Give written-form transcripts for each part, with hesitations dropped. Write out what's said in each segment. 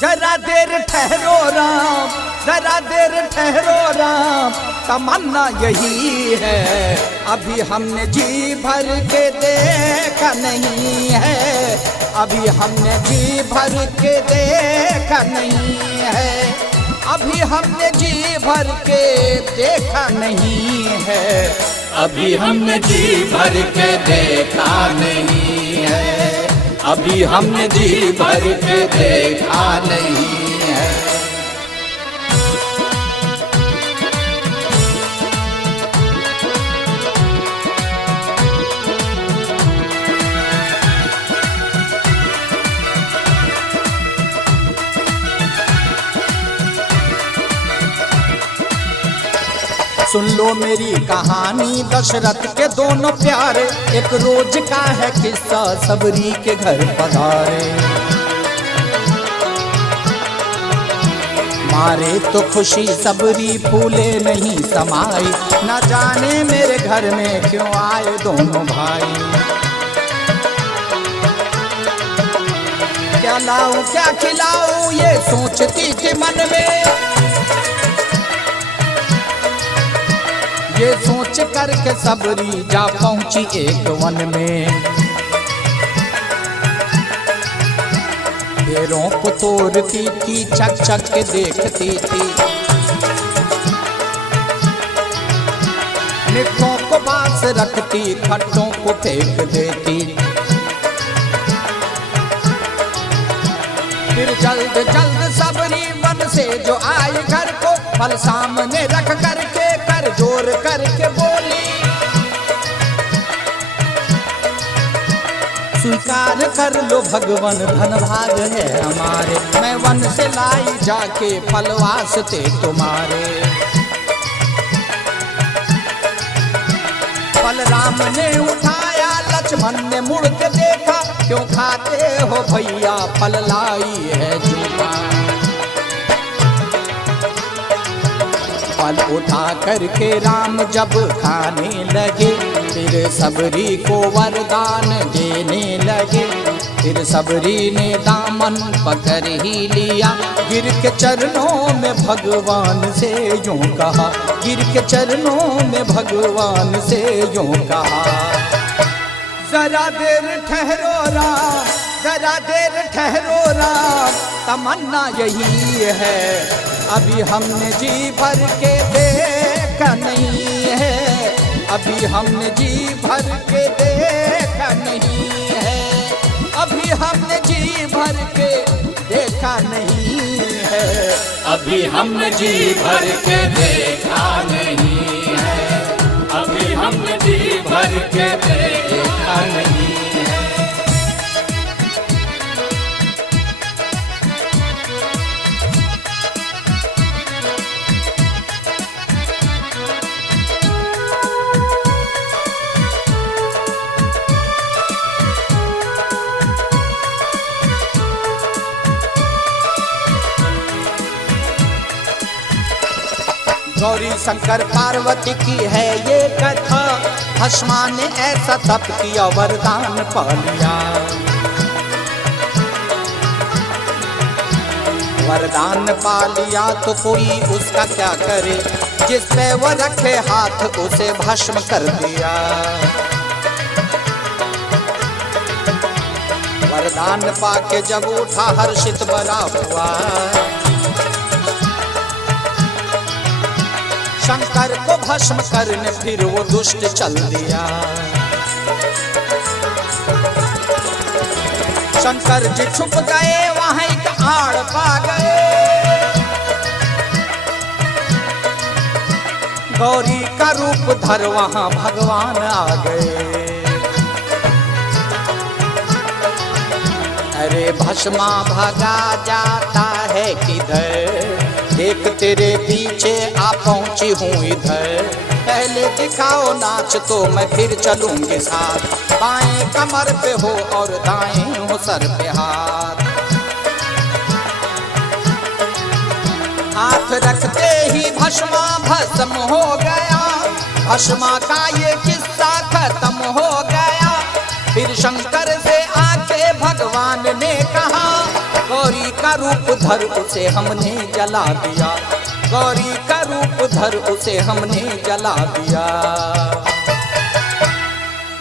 जरा देर ठहरो राम, जरा देर ठहरो राम, तमन्ना यही है, अभी हमने जी भर के देखा नहीं है, अभी हमने जी भर के देखा नहीं है, अभी हमने जी भर के देखा नहीं है, अभी हमने जी भर के देखा नहीं है, अभी हमने जी भर के देखा नहीं है। सुन लो मेरी कहानी दशरथ के दोनों प्यारे, एक रोज का है किस्सा सबरी के घर पधारे। मारे तो खुशी सबरी फूले नहीं समाई, न जाने मेरे घर में क्यों आए दोनों भाई। क्या लाऊं क्या खिलाऊं ये सोचती थी मन में, ये सोच करके सबरी जा पहुंची एक वन में। पेड़ों को तोड़ती थी, चक चक के देखती थी, निठों को पास रखती, खट्टों को फेंक देती। फिर जल्द जल्द सबरी वन से जो आई घर को, फल सामने रख करके कर जोर करके बोली, स्वीकार कर लो भगवान धन भाग है हमारे, मैं वन से लाई जाके फल वास्ते तुम्हारे। फल राम ने उठाया, लक्ष्मण ने मुड़ के देखा, क्यों खाते हो भैया फल लाई है जूठा। फल उठा करके राम जब खाने लगे, फिर सबरी को वरदान देने लगे। फिर सबरी ने दामन पकड़ ही लिया, गिर के चरणों में भगवान से यूं कहा, गिर के चरणों में भगवान से यूं कहा। जरा देर ठहरो राम, जरा देर ठहरो राम, तमन्ना यही है, अभी हमने जी भर के देखा नहीं है, अभी हमने जी भर के देखा नहीं है, अभी हमने जी भर के देखा नहीं है, अभी हमने जी भर के देखा नहीं है, अभी हमने जी भर के देखा नहीं है। गौरी शंकर पार्वती की है ये कथा, भस्मा ने ऐसा तप किया वरदान पा लिया। वरदान पा लिया तो कोई उसका क्या करे, जिस पे वो रखे हाथ उसे भस्म कर दिया। वरदान पाके जब उठा हर्षित बड़ा हुआ, शंकर को भस्म करने फिर वो दुष्ट चल दिया। शंकर जी छुप गए वहां एक आड़ पा गए, गौरी का रूप धर वहां भगवान आ गए। अरे भस्मा भगा जाता है किधर, देख तेरे पीछे आ पहुंची हूँ इधर। पहले दिखाओ नाच तो मैं फिर चलूंगी साथ, बाएं कमर पे हो और दाएं हो सर पे हाथ। हाथ रखते ही भस्मा भस्म हो गया, भस्मा का ये किस्सा खत्म हो गया। फिर शंकर से आके भगवान ने कहा, गौरी का का रूप धर उसे हमने जला दिया, गौरी का रूप धर उसे हमने जला दिया।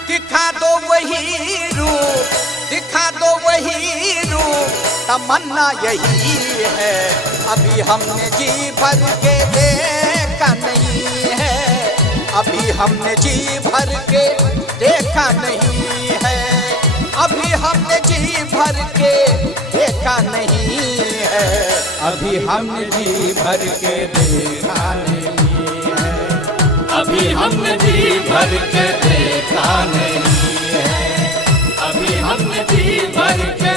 दिखा दो वही रूप, दिखा दो वही रूप, तमन्ना यही है। अभी हमने जी भर के देखा नहीं है, अभी हमने जी भर के देखा नहीं है, अभी हमने जी भर के देखा नहीं है, अभी हमने जी भर के देखा नहीं है, अभी हमने जी भर के देखा नहीं है, अभी हमने जी भर के